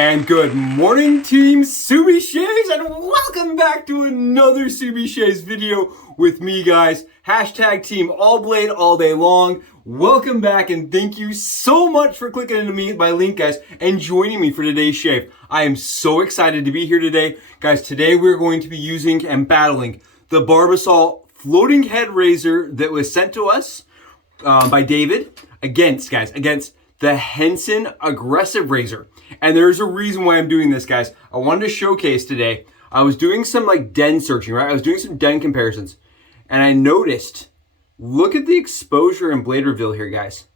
And good morning, Team Subi Shaves, and welcome back to another Subi Shaves video with me, guys. Hashtag Team All Blade all day long. Welcome back, and thank you so much for clicking into my link, guys, and joining me for today's shave. I am so excited to be here today. Guys, today we're going to be using and battling the Barbasol floating head razor that was sent to us by David against the Henson aggressive razor. And there's a reason why I'm doing this, guys. I wanted to showcase today. I was doing some den searching, right? I was doing some den comparisons. And I noticed, look at the exposure and blade reveal here, guys.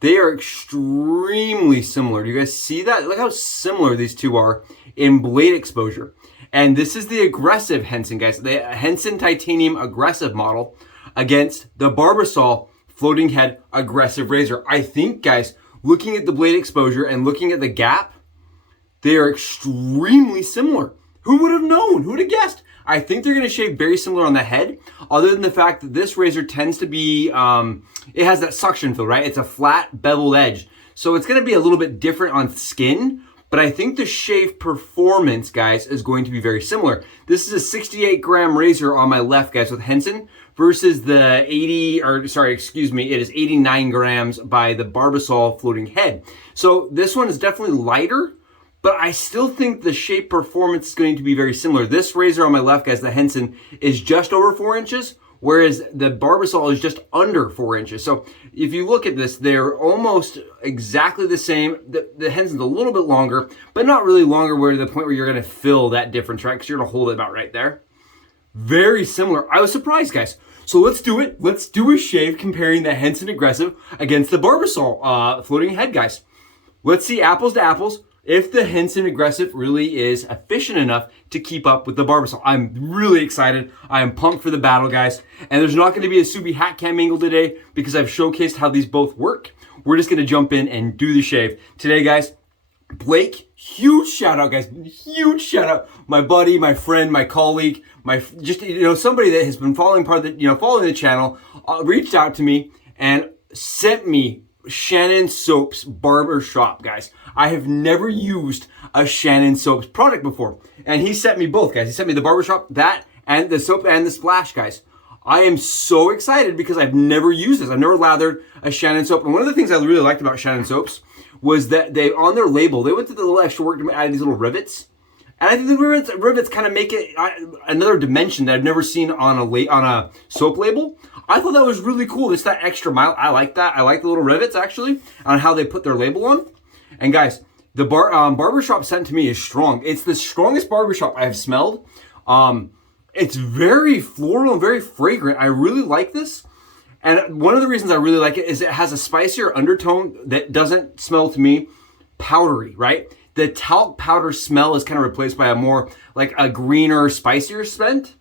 They are extremely similar. Do you guys see that? Look how similar these two are in blade exposure. And this is the aggressive Henson, guys. The Henson titanium aggressive model against the Barbasol floating head aggressive razor. I think, guys, looking at the blade exposure and looking at the gap, they are extremely similar. Who would have known? Who would have guessed? I think they're going to shave very similar on the head, other than the fact that this razor tends to be, it has that suction feel, right? It's a flat beveled edge. So it's going to be a little bit different on skin, but I think the shave performance, guys, is going to be very similar. This is a 68 gram razor on my left, guys, with Henson, versus the it is 89 grams by the Barbasol floating head. So this one is definitely lighter, but I still think the shape performance is going to be very similar. This razor on my left, guys, the Henson, is just over 4 inches, whereas the Barbasol is just under 4 inches. So if you look at this, they're almost exactly the same. The Henson's a little bit longer, but not really longer where to the point where you're going to feel that difference, right? Because you're going to hold it about right there. Very similar. I was surprised, guys. So let's do it. Let's do a shave comparing the Henson aggressive against the Barbasol floating head, guys. Let's see apples to apples if the Henson aggressive really is efficient enough to keep up with the Barbasol. I'm really excited. I am pumped for the battle, guys. And there's not going to be a Subi hat cam angle today because I've showcased how these both work. We're just going to jump in and do the shave. Today, guys, Blake, huge shout out, guys. Huge shout out. My buddy, my friend, my colleague, somebody that has been following following the channel, reached out to me and sent me Shannon Soap's Barbershop, guys. I have never used a Shannon Soap's product before. And he sent me both, guys. He sent me the Barbershop, that, and the soap and the splash, guys. I am so excited because I've never used this. I've never lathered a Shannon Soap. And one of the things I really liked about Shannon Soaps was that they, on their label, they went to the little extra work to add these little rivets. And I think the rivets kind of make it another dimension that I've never seen on a soap label. I thought that was really cool. It's that extra mile. I like that. I like the little rivets, actually, on how they put their label on. And guys, the Barbershop sent to me is strong. It's the strongest Barbershop I have smelled. It's very floral and very fragrant. I really like this. And one of the reasons I really like it is it has a spicier undertone that doesn't smell to me powdery, right? The talc powder smell is kind of replaced by a more like a greener, spicier scent.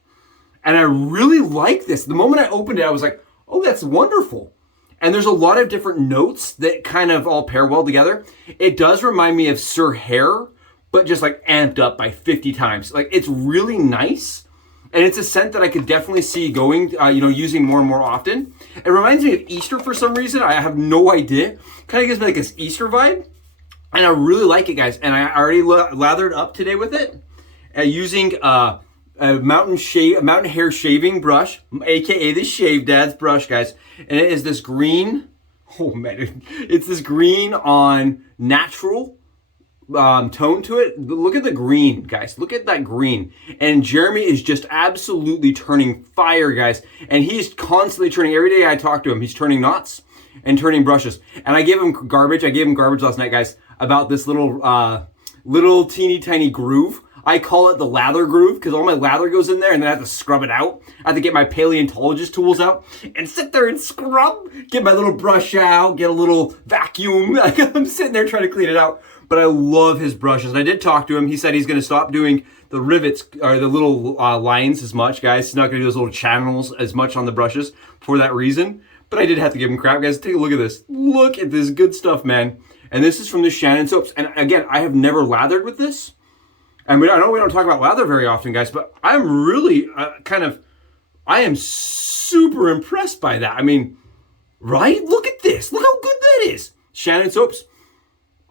And I really like this. The moment I opened it, I was like, oh, that's wonderful. And there's a lot of different notes that kind of all pair well together. It does remind me of Sir Hair, but just like amped up by 50 times. Like, it's really nice. And it's a scent that I could definitely see going, using more and more often. It reminds me of Easter for some reason. I have no idea. Kind of gives me like this Easter vibe. And I really like it, guys. And I already lathered up today with it using a mountain hair shaving brush, aka the Shave Dad's brush, guys. And it is this green. Oh man, it's this green on natural tone to it. Look at the green, guys. Look at that green. And Jeremy is just absolutely turning fire, guys. And he's constantly turning. Every day I talk to him, he's turning knots and turning brushes. And I gave him garbage. I gave him garbage last night, guys, about this little teeny tiny groove. I call it the lather groove because all my lather goes in there and then I have to scrub it out. I have to get my paleontologist tools out and sit there and scrub, get my little brush out, get a little vacuum. I'm sitting there trying to clean it out, but I love his brushes. And I did talk to him. He said he's going to stop doing the rivets or the little lines as much, guys. He's not going to do those little channels as much on the brushes for that reason. But I did have to give him crap, guys. Take a look at this. Look at this good stuff, man. And this is from the Shannon Soaps. And again, I have never lathered with this. And I know we don't talk about lather very often, guys, but I'm really I am super impressed by that. I mean, right? Look at this. Look how good that is. Shannon Soaps.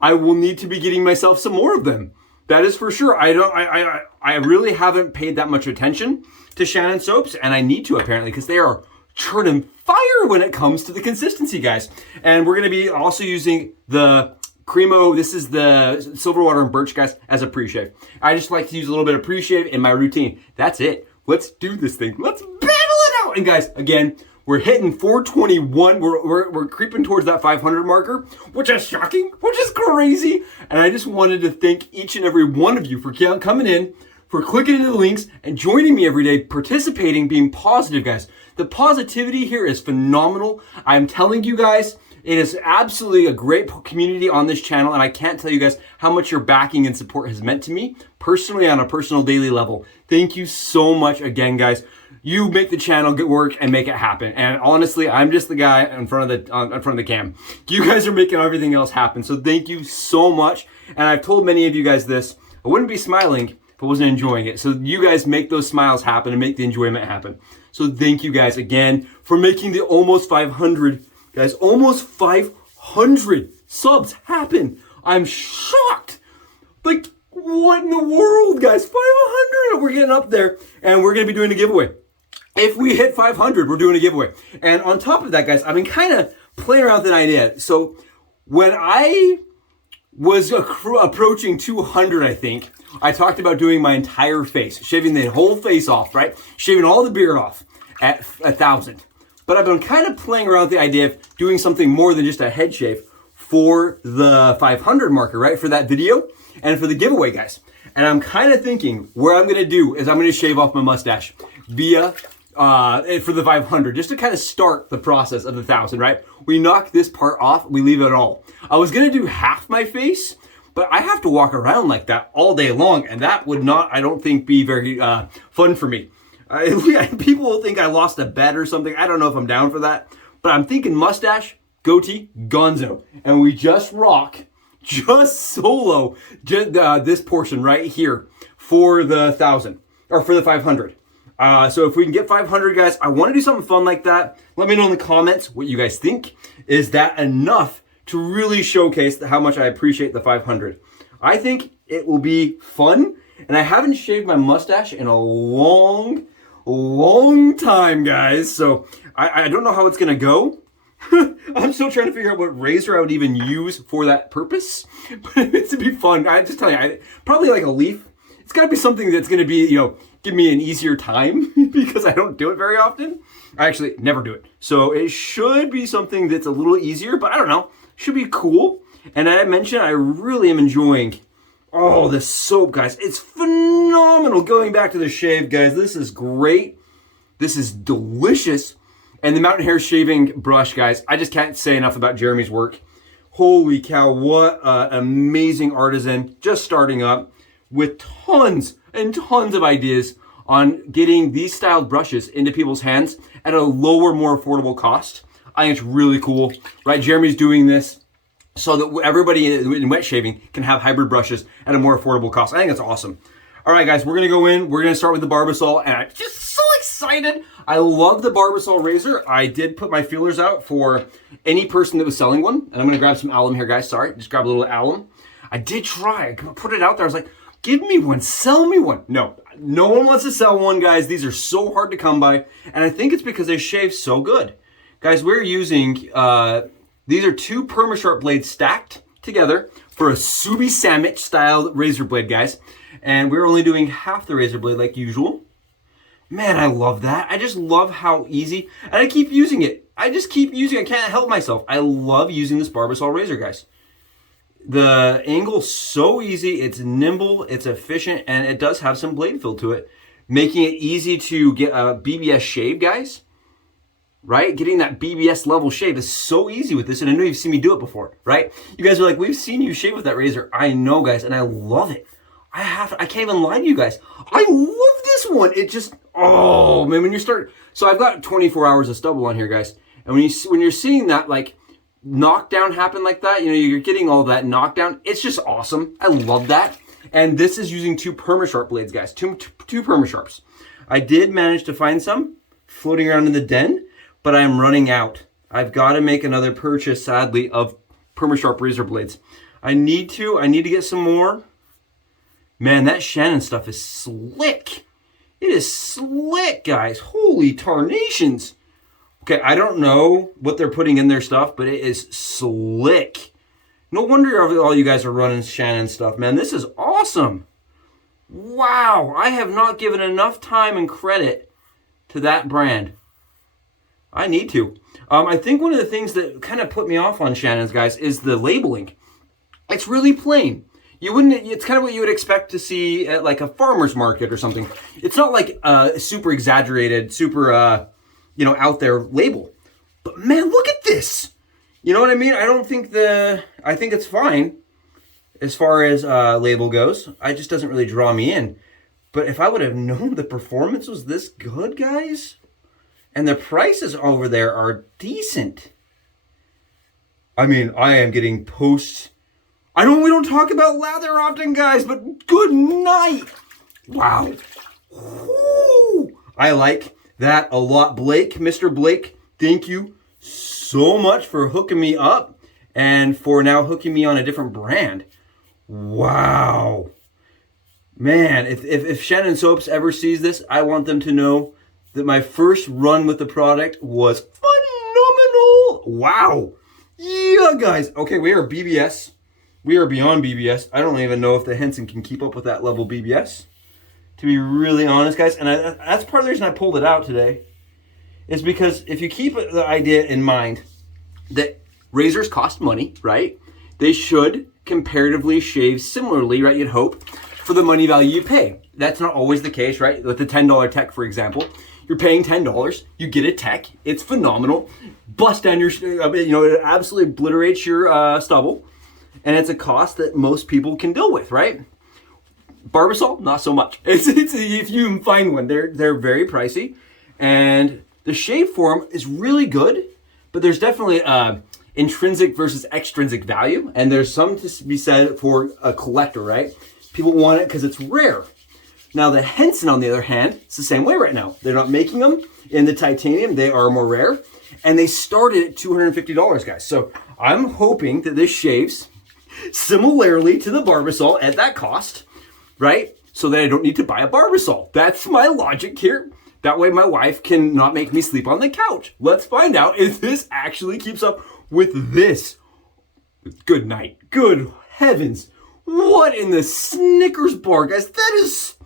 I will need to be getting myself some more of them. That is for sure. I really haven't paid that much attention to Shannon soaps, and I need to apparently, because they are churning fire when it comes to the consistency, guys. And we're going to be also using the Cremo, this is the Silverwater and Birch, guys, as a pre-shave. I just like to use a little bit of pre-shave in my routine. That's it. Let's do this thing. Let's battle it out. And guys, again, we're hitting 421. We're creeping towards that 500 marker, which is shocking, which is crazy. And I just wanted to thank each and every one of you for coming in, for clicking into the links and joining me every day, participating, being positive, guys. The positivity here is phenomenal. I'm telling you guys, it is absolutely a great community on this channel, and I can't tell you guys how much your backing and support has meant to me personally on a personal daily level. Thank you so much again, guys. You make the channel get work and make it happen. And honestly, I'm just the guy in front of the cam. You guys are making everything else happen. So thank you so much. And I've told many of you guys this. I wouldn't be smiling if I wasn't enjoying it. So you guys make those smiles happen and make the enjoyment happen. So thank you guys again for making the almost 500. Guys, almost 500 subs happen. I'm shocked. Like, what in the world, guys? 500. We're getting up there, and we're going to be doing a giveaway. If we hit 500, we're doing a giveaway. And on top of that, guys, I've been kind of playing around with an idea. So when I was approaching 200, I think, I talked about doing my entire face, shaving the whole face off, right? Shaving all the beard off at 1,000. But I've been kind of playing around with the idea of doing something more than just a head shave for the 500 marker, right? For that video and for the giveaway, guys. And I'm kind of thinking what I'm going to do is I'm going to shave off my mustache via, for the 500, just to kind of start the process of the 1,000, right? We knock this part off, we leave it all. I was going to do half my face, but I have to walk around like that all day long. And that would not, I don't think, be very fun for me. People will think I lost a bet or something. I don't know if I'm down for that. But I'm thinking mustache, goatee, gonzo. And we just rock, just solo, this portion right here for the 1,000. Or for the 500. So if we can get 500, guys, I want to do something fun like that. Let me know in the comments what you guys think. Is that enough to really showcase how much I appreciate the 500? I think it will be fun. And I haven't shaved my mustache in a long time, guys. So I don't know how it's gonna go. I'm still trying to figure out what razor I would even use for that purpose. But it's to be fun. I just tell you, probably like a leaf. It's gotta be something that's gonna be, give me an easier time because I don't do it very often. I actually never do it. So it should be something that's a little easier, but I don't know. Should be cool. And I mentioned I really am enjoying this soap, guys. It's phenomenal. Going back to the shave, guys, this is great. This is delicious. And the Mountain Hair shaving brush, guys, I just can't say enough about Jeremy's work. Holy cow, what an amazing artisan, just starting up with tons and tons of ideas on getting these styled brushes into people's hands at a lower, more affordable cost. I think it's really cool, right? Jeremy's doing this so that everybody in wet shaving can have hybrid brushes at a more affordable cost. I think that's awesome. All right, guys, we're going to go in. We're going to start with the Barbasol, and I'm just so excited. I love the Barbasol razor. I did put my feelers out for any person that was selling one, and I'm going to grab some alum here, guys. Sorry, just grab a little alum. I did try. I put it out there. I was like, give me one. Sell me one. No one wants to sell one, guys. These are so hard to come by, and I think it's because they shave so good. Guys, we're using... these are two PermaSharp blades stacked together for a Subi Sandwich style razor blade, guys. And we're only doing half the razor blade like usual. Man, I love that. I just love how easy, and I keep using it. I just keep using it. I can't help myself. I love using this Barbasol razor, guys. The angle's so easy. It's nimble, it's efficient, and it does have some blade fill to it, making it easy to get a BBS shave, guys. Right? Getting that BBS level shave is so easy with this, and I know you've seen me do it before, right? You guys are like, we've seen you shave with that razor. I know, guys, and I love it. I can't even lie to you guys. I love this one. It just, oh man, when you start, so I've got 24 hours of stubble on here, guys, and when you're seeing that like knockdown happen like that, you're getting all that knockdown. It's just awesome. I love that. And this is using two PermaSharp blades, guys. Two PermaSharps. I did manage to find some floating around in the den, but I'm running out. I've got to make another purchase, sadly, of PermaSharp razor blades. I need to get some more. Man, that Shannon stuff is slick. It is slick, guys. Holy tarnations. Okay, I don't know what they're putting in their stuff, but it is slick. No wonder all you guys are running Shannon stuff, man. This is awesome. Wow, I have not given enough time and credit to that brand. I need to. I think one of the things that kind of put me off on Shannon's, guys, is the labeling. It's really plain. It's kind of what you would expect to see at like a farmer's market or something. It's not like a super exaggerated, super, out there label. But man, look at this. You know what I mean? I think it's fine as far as label goes. It just doesn't really draw me in. But if I would have known the performance was this good, guys, and the prices over there are decent. I mean, I am getting posts. We don't talk about lather often, guys, but good night. Wow. Woo. I like that a lot. Blake, Mr. Blake, thank you so much for hooking me up and for now hooking me on a different brand. Wow. Man, if Shannon Soaps ever sees this, I want them to know that my first run with the product was phenomenal. Wow. Yeah, guys. Okay, we are BBS. We are beyond BBS. I don't even know if the Henson can keep up with that level BBS, to be really honest, guys. And that's part of the reason I pulled it out today, is because if you keep the idea in mind that razors cost money, right? They should comparatively shave similarly, right? You'd hope, for the money value you pay. That's not always the case, right? With the $10 tech, for example, you're paying $10, you get a tech, it's phenomenal, bust down your, it absolutely obliterates your stubble, and it's a cost that most people can deal with, right? Barbasol, not so much. It's if you can find one, they're very pricey, and the shave form is really good, but there's definitely intrinsic versus extrinsic value, and there's some to be said for a collector, right? People want it because it's rare. Now the Henson, on the other hand, it's the same way right now. They're not making them in the titanium. They are more rare, and they started at $250, guys. So I'm hoping that this shaves similarly to the Barbasol at that cost, right? So that I don't need to buy a Barbasol. That's my logic here. That way my wife can not make me sleep on the couch. Let's find out if this actually keeps up with this. Good night. Good heavens. What in the Snickers bar, guys? That is...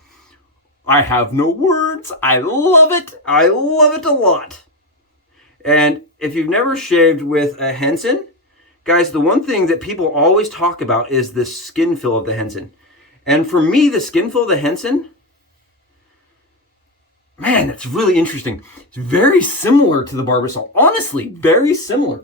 I have no words. I love it. I love it a lot. And if you've never shaved with a Henson, guys, the one thing that people always talk about is the skin fill of the Henson. And for me, the skin fill of the Henson, man, that's really interesting. It's very similar to the Barbasol. Honestly, very similar.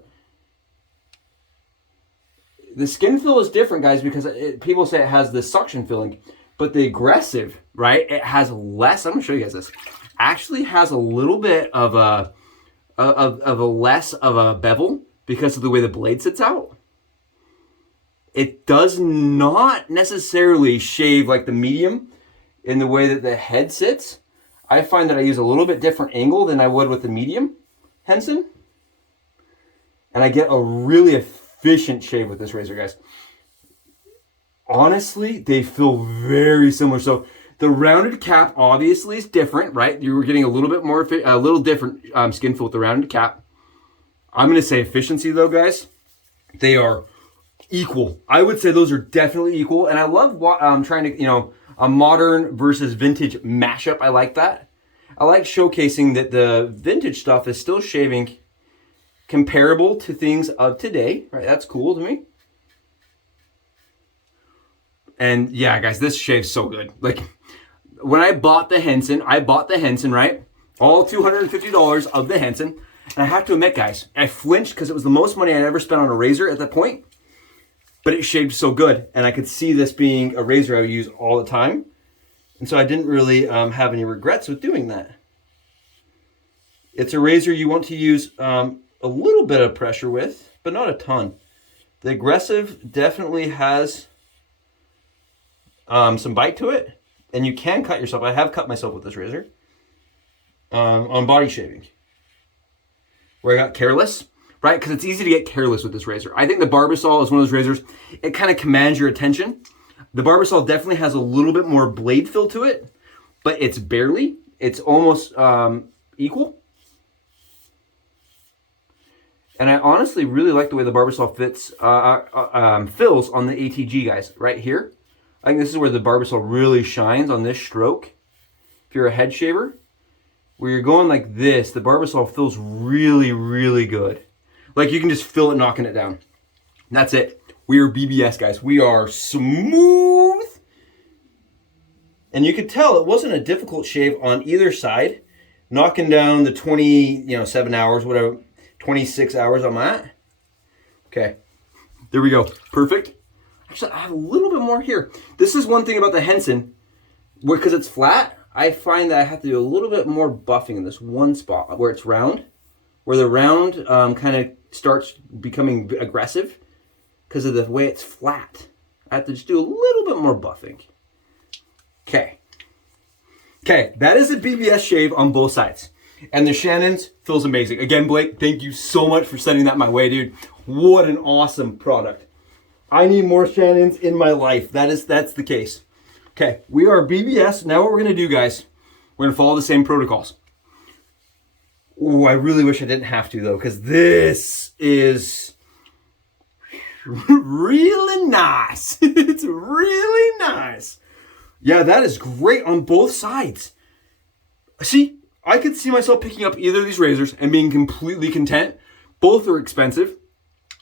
The skin fill is different, guys, because people say it has the suction filling. But the aggressive, right, it has less. I'm going to show you guys this. Actually has a little bit of a less of a bevel because of the way the blade sits out. It does not necessarily shave like the medium in the way that the head sits. I find that I use a little bit different angle than I would with the medium Henson. And I get a really efficient shave with this razor, guys. Honestly, they feel very similar. So the rounded cap obviously is different, right? You were getting a little bit more, a little different skin feel with the rounded cap. I'm going to say efficiency though, guys. They are equal. I would say those are definitely equal. And I love trying to, a modern versus vintage mashup. I like that. I like showcasing that the vintage stuff is still shaving comparable to things of today, right? That's cool to me. And yeah, guys, this shaves so good. Like when I bought the Henson, right? All $250 of the Henson. And I have to admit, guys, I flinched because it was the most money I'd ever spent on a razor at that point. But it shaved so good. And I could see this being a razor I would use all the time. And so I didn't really have any regrets with doing that. It's a razor you want to use a little bit of pressure with, but not a ton. The aggressive definitely has some bite to it, and you can cut yourself. I have cut myself with this razor on body shaving, where I got careless. right? Because it's easy to get careless with this razor. I think the Barbasol is one of those razors, it kind of commands your attention. The Barbasol definitely has a little bit more blade fill to it, but it's barely. It's almost equal. And I honestly really like the way the Barbasol fills on the ATG, guys, right here. I think this is where the Barbasol really shines on this stroke. If you're a head shaver, where you're going like this, the Barbasol feels really, really good. Like you can just feel it knocking it down. And that's it. We are BBS, guys. We are smooth. And you could tell it wasn't a difficult shave on either side. Knocking down the 7 hours, whatever, 26 hours on that. Okay, there we go. Perfect. Actually, I have a little bit more here. This is one thing about the Henson, because it's flat, I find that I have to do a little bit more buffing in this one spot where it's round, where the round kind of starts becoming aggressive because of the way it's flat. I have to just do a little bit more buffing. Okay. Okay, that is a BBS shave on both sides. And the Shannon's feels amazing. Again, Blake, thank you so much for sending that my way, dude. What an awesome product. I need more Shannon's in my life. That's the case. Okay, we are BBS. Now what we're gonna do, guys, we're gonna follow the same protocols. Oh, I really wish I didn't have to though, because this is really nice. It's really nice. Yeah, that is great on both sides. See, I could see myself picking up either of these razors and being completely content. Both are expensive.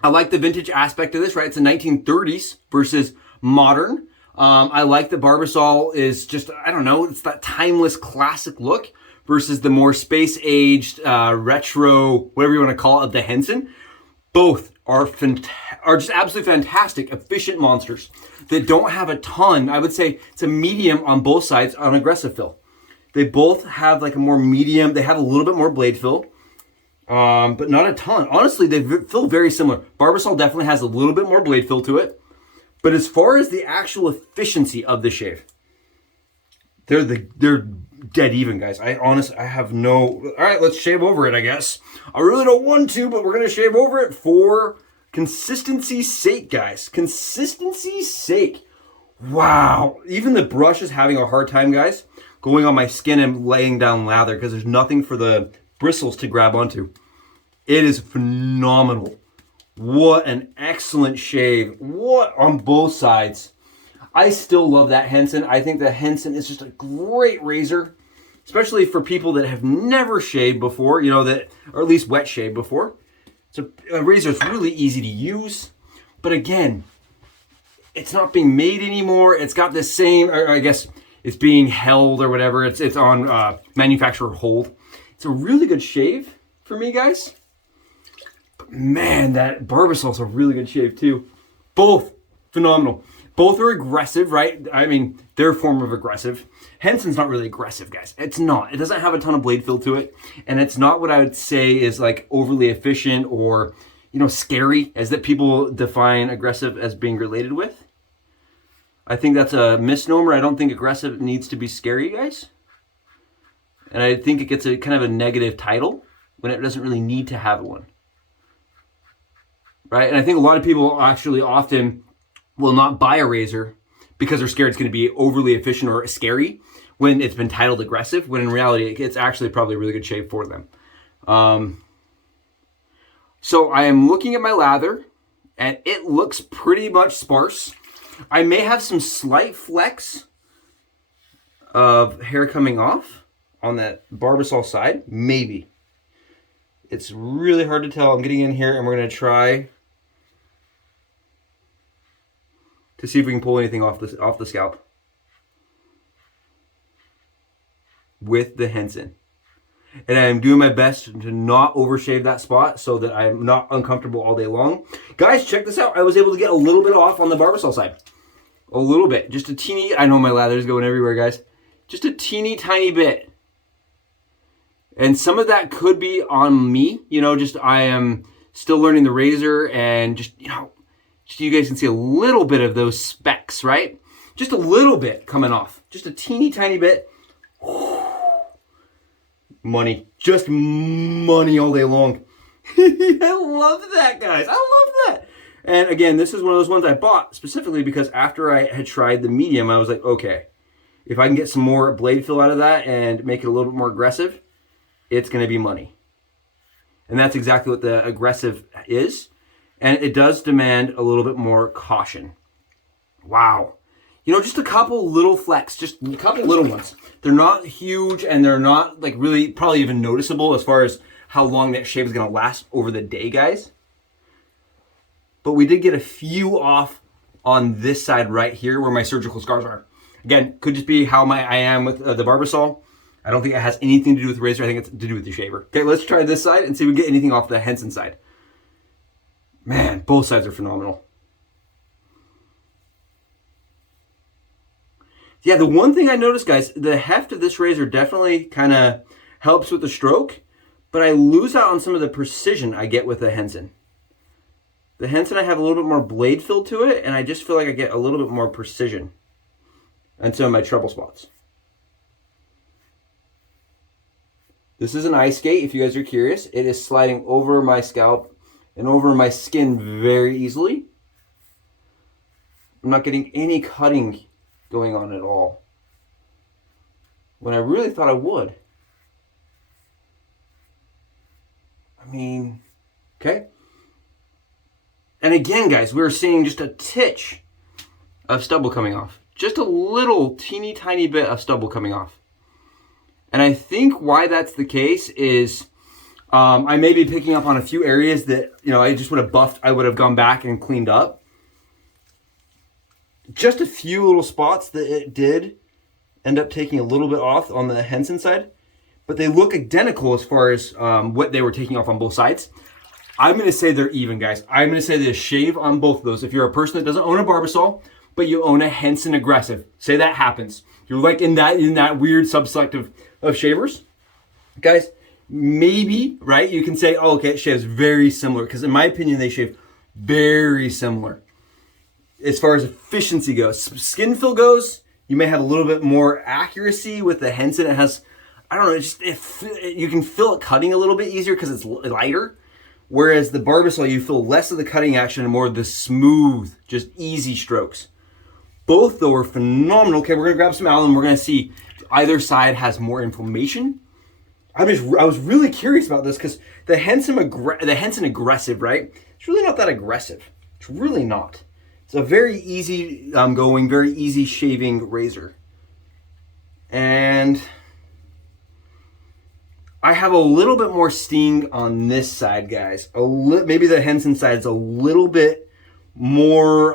I like the vintage aspect of this, right? It's the 1930s versus modern. I like that Barbasol is just, I don't know, it's that timeless classic look versus the more space-aged, retro, whatever you want to call it, of the Henson. Both are just absolutely fantastic, efficient monsters that don't have a ton. I would say it's a medium on both sides on aggressive fill. They both have like a more medium, they have a little bit more blade fill, but not a ton. Honestly, they feel very similar. Barbasol definitely has a little bit more blade fill to it. But as far as the actual efficiency of the shave, they're dead even, guys. I have no... All right, let's shave over it, I guess. I really don't want to, but we're going to shave over it for consistency's sake, guys. Consistency's sake. Wow. Even the brush is having a hard time, guys, going on my skin and laying down lather because there's nothing for the bristles to grab onto. It is phenomenal. What an excellent shave. What on both sides. I still love that Henson. I think the Henson is just a great razor, especially for people that have never shaved before, or at least wet shaved before. It's a razor that's really easy to use. But again, it's not being made anymore. It's got the same, or I guess it's being held or whatever. It's on manufacturer hold. It's a really good shave for me, guys. Man, that Barbasol's a really good shave too. Both phenomenal. Both are aggressive, right? I mean, their form of aggressive. Henson's not really aggressive, guys. It's not. It doesn't have a ton of blade fill to it. And it's not what I would say is like overly efficient or, scary, as that people define aggressive as being related with. I think that's a misnomer. I don't think aggressive needs to be scary, guys. And I think it gets a kind of a negative title when it doesn't really need to have one. Right? And I think a lot of people actually often will not buy a razor because they're scared it's going to be overly efficient or scary when it's been titled aggressive, when in reality it's actually probably a really good shave for them. So I am looking at my lather and it looks pretty much sparse. I may have some slight flecks of hair coming off on that Barbasol side, maybe. It's really hard to tell. I'm getting in here and we're going to try to see if we can pull anything off the scalp with the Henson. And I'm doing my best to not overshave that spot so that I'm not uncomfortable all day long. Guys, check this out. I was able to get a little bit off on the Barbasol side. A little bit. Just a teeny... I know my lather's going everywhere, guys. Just a teeny tiny bit. And some of that could be on me. I am still learning the razor and just you guys can see a little bit of those specks, right? Just a little bit coming off. Just a teeny tiny bit. Money. Just money all day long. I love that, guys. I love that. And again, this is one of those ones I bought specifically because after I had tried the medium, I was like, okay, if I can get some more blade fill out of that and make it a little bit more aggressive, it's going to be money. And that's exactly what the aggressive is. And it does demand a little bit more caution. Wow. You know, just a couple little flecks, just a couple little ones. They're not huge and they're not like really probably even noticeable as far as how long that shave is going to last over the day, guys. But we did get a few off on this side right here where my surgical scars are. Again, could just be how I am with the Barbasol. I don't think it has anything to do with the razor. I think it's to do with the shaver. Okay, let's try this side and see if we get anything off the Henson side. Man, both sides are phenomenal. Yeah, the one thing I noticed, guys, the heft of this razor definitely kind of helps with the stroke, but I lose out on some of the precision I get with the Henson. The Henson, I have a little bit more blade fill to it, and I just feel like I get a little bit more precision on some of my trouble spots. This is an ice skate, if you guys are curious. It is sliding over my scalp and over my skin very easily. I'm not getting any cutting going on at all, when I really thought I would. I mean, okay. And again, guys, we're seeing just a titch of stubble coming off. Just a little teeny tiny bit of stubble coming off. And I think why that's the case is I may be picking up on a few areas that, you know, I just would have buffed. I would have gone back and cleaned up. Just a few little spots that it did end up taking a little bit off on the Henson side, but they look identical as far as what they were taking off on both sides. I'm going to say they're even, guys. I'm going to say the shave on both of those. If you're a person that doesn't own a Barbasol, but you own a Henson aggressive, say that happens. You're like in that weird subselect of shavers, guys. Maybe, right? You can say, oh, okay, it shaves very similar, because in my opinion, they shave very similar. As far as efficiency goes, skin fill goes, you may have a little bit more accuracy with the Henson. It has, I don't know, just you can feel it cutting a little bit easier because it's lighter. Whereas the Barbasol, you feel less of the cutting action and more of the smooth, just easy strokes. Both though are phenomenal. Okay, we're gonna grab some alum and we're gonna see if either side has more inflammation. I was really curious about this because the Henson aggressive, right? It's really not that aggressive. It's really not. It's a very easy going, very easy shaving razor. And I have a little bit more sting on this side, guys. Maybe the Henson side is a little bit more,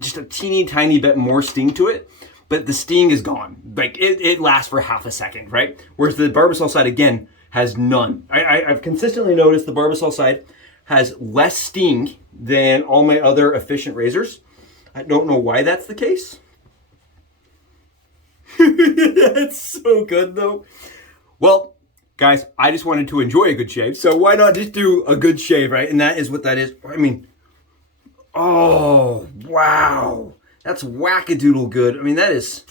just a teeny tiny bit more sting to it, but the sting is gone. Like it lasts for half a second, right? Whereas the Barbasol side, again, has none. I've consistently noticed the Barbasol side has less sting than all my other efficient razors. I don't know why that's the case. That's so good though. Well, guys, I just wanted to enjoy a good shave, so why not just do a good shave, right? And that is what that is. I mean, oh, wow. That's wackadoodle good. I mean, that is,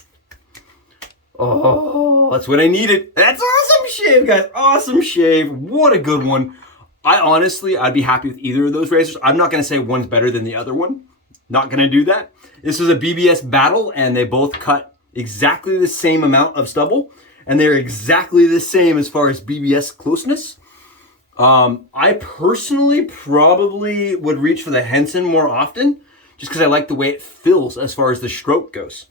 oh, that's what I needed. That's awesome shave, guys. Awesome shave. What a good one. I'd be happy with either of those razors. I'm not going to say one's better than the other one. Not going to do that. This was a BBS battle, and they both cut exactly the same amount of stubble, and they're exactly the same as far as BBS closeness. I personally probably would reach for the Henson more often, just because I like the way it feels as far as the stroke goes.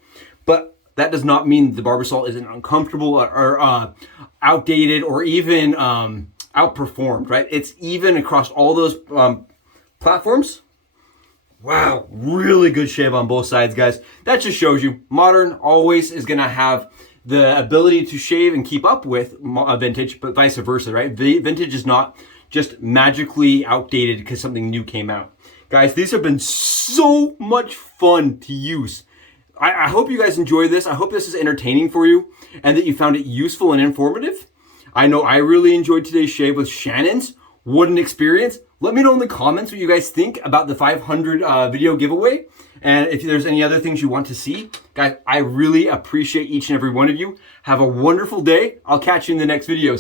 But that does not mean the Barbasol isn't uncomfortable or outdated or even outperformed, right? It's even across all those platforms. Wow, really good shave on both sides, guys. That just shows you modern always is gonna have the ability to shave and keep up with vintage, but vice versa, right? Vintage is not just magically outdated because something new came out. Guys, these have been so much fun to use. I hope you guys enjoy this. I hope this is entertaining for you and that you found it useful and informative. I know I really enjoyed today's shave with Shannon's. What an experience. Let me know in the comments what you guys think about the 500 video giveaway. And if there's any other things you want to see. Guys, I really appreciate each and every one of you. Have a wonderful day. I'll catch you in the next videos.